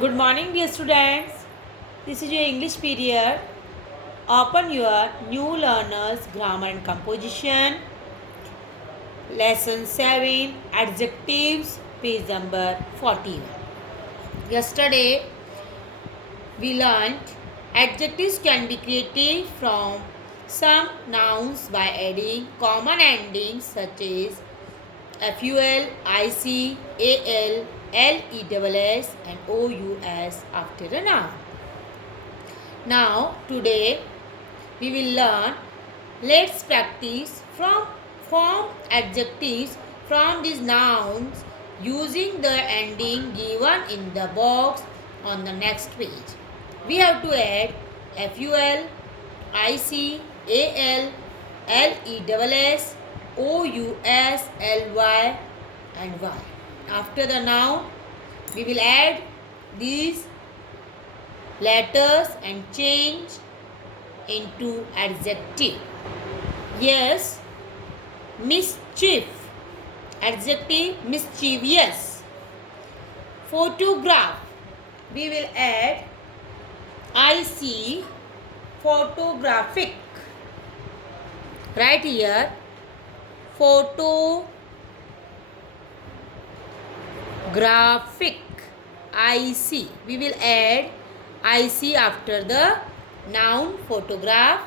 Good morning, dear students. This is your English period. Open your new learners grammar and composition. Lesson 7 Adjectives, page number 41. Yesterday, we learned adjectives can be created from some nouns by adding common endings such as FUL, IC, AL, LESS and OUS after a noun. Now, today we will learn. Let's practice from form adjectives from these nouns using the ending given in the box on the next page. We have to add FUL, IC, AL, LESS, OUS, LY and Y. After the noun, we will add these letters and change into adjective. Yes, mischief, adjective mischievous. Photograph, we will add IC, photographic. Right here, photographic, IC. We will add IC after the noun photograph,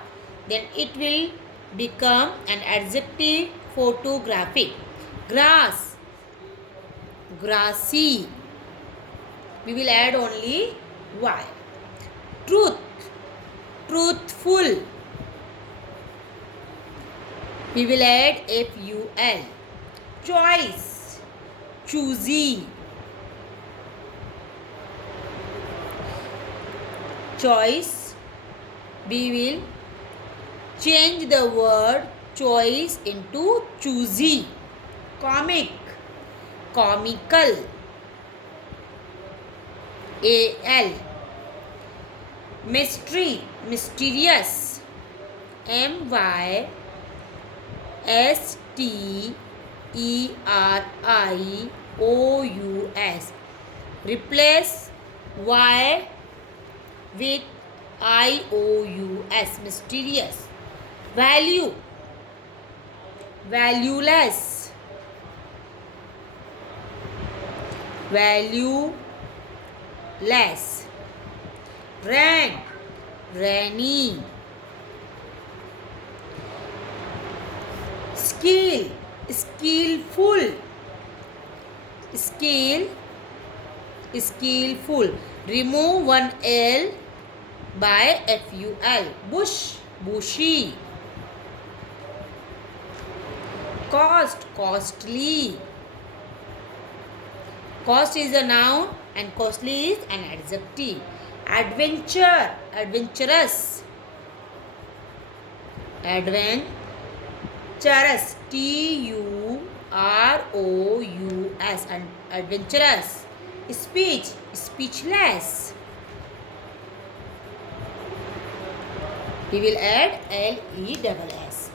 then it will become an adjective photographic. Grass, grassy. We will add only Y. Truth, truthful. We will add FUL. Choice, choosy. Choice, we will change the word choice into choosy. Comic, comical. AL. Mystery, mysterious. MYSTERIOUS. Replace Y with IOUS, mysterious. Value, valueless. Valueless. Rain, rainy. Skill, skillful. Skill, skillful. Remove one L by FUL. Bush, bushy. Cost, costly. Cost is a noun and costly is an adjective. Adventure, adventurous. Adventurous, TUROUS, and adventurous. Speech, speechless. We will add LESS.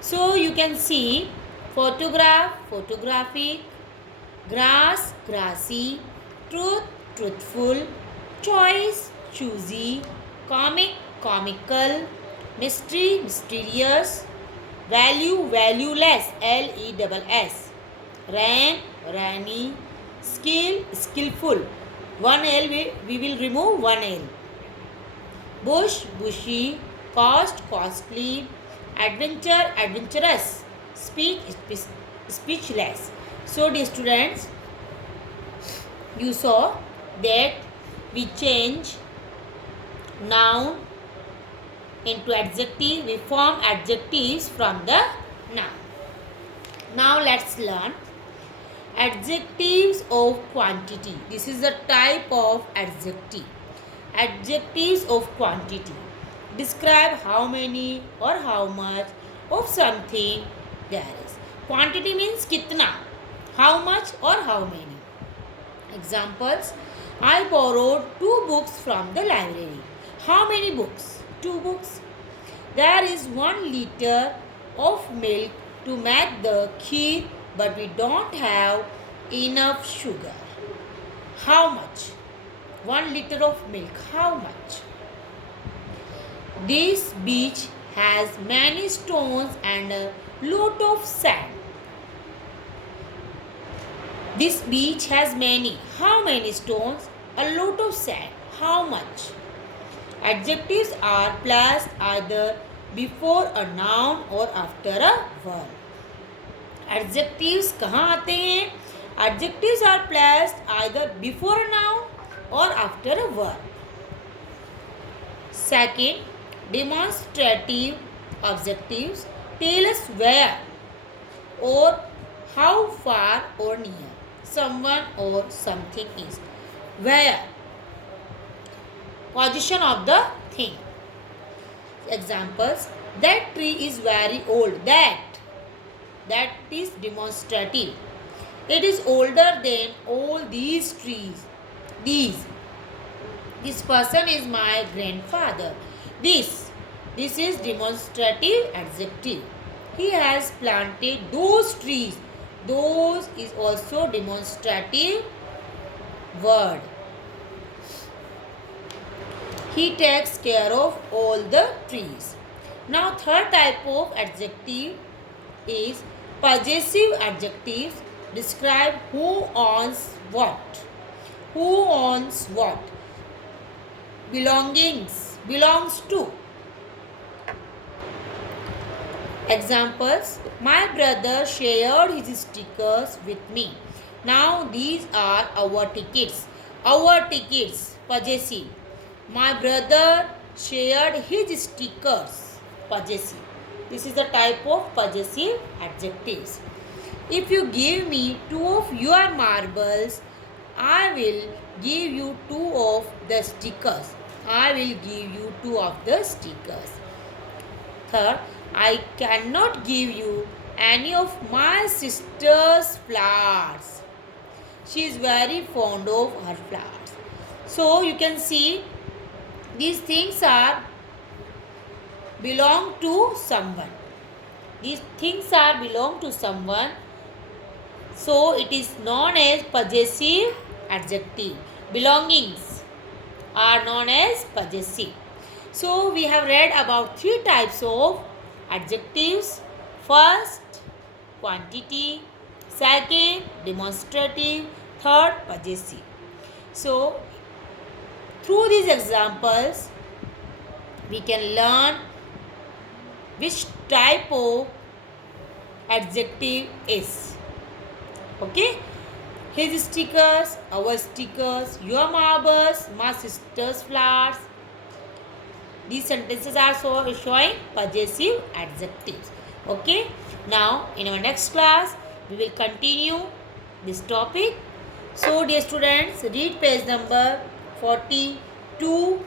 So you can see photograph, photographic, grass, grassy, truth, truthful, choice, choosy, comic, comical, mystery, mysterious, value, valueless, LESS, rain, rainy, skill, skillful. One L we will remove one L. Bush, bushy, cost, costly, adventure, adventurous, speech, speechless. So dear students, you saw that we change noun into adjective. We form adjectives from the noun. Now let's learn adjectives of quantity. This is the type of adjective. Adjectives of quantity describe how many or how much of something there is. Quantity means kitna, how much or how many. Examples: I borrowed 2 books from the library. How many books? 2 books. There is 1 liter of milk to make the kheer, but we don't have enough sugar. How much? 1 liter of milk. How much? This beach has many stones and a lot of sand. This beach has many. How many stones? A lot of sand. How much? Adjectives are placed either before a noun or after a verb. Adjectives कहाँ आते हैं? Adjectives are placed either before a noun or after a verb. Second, demonstrative adjectives tell us where or how far or near someone or something is. Where? Position of the thing. Examples: that tree is very old. That is demonstrative. It is older than all these trees. This person is my grandfather. This is demonstrative adjective. He has planted those trees. Those is also demonstrative word. He takes care of all the trees. Now third type of adjective is possessive adjectives. Describe who owns what. Who owns what? Belongs to. Examples: my brother shared his stickers with me. Now these are our tickets. Our tickets, possessive. My brother shared his stickers, possessive. This is the type of possessive adjectives. If you give me 2 of your marbles, I will give you 2 of the stickers. I will give you 2 of the stickers. Third, I cannot give you any of my sister's flowers. She is very fond of her flowers. So you can see these things are belong to someone. These things are belong to someone. So it is known as possessive adjective. Belongings are known as possessive. So we have read about 3 types of adjectives. First, quantity. Second, demonstrative. Third, possessive. So through these examples, we can learn which type of adjective is. Okay? His stickers, our stickers, your marbles, my sister's flowers. These sentences are showing possessive adjectives. Okay? Now, in our next class, we will continue this topic. So, dear students, read page number 42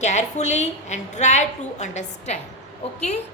carefully and try to understand. Okay?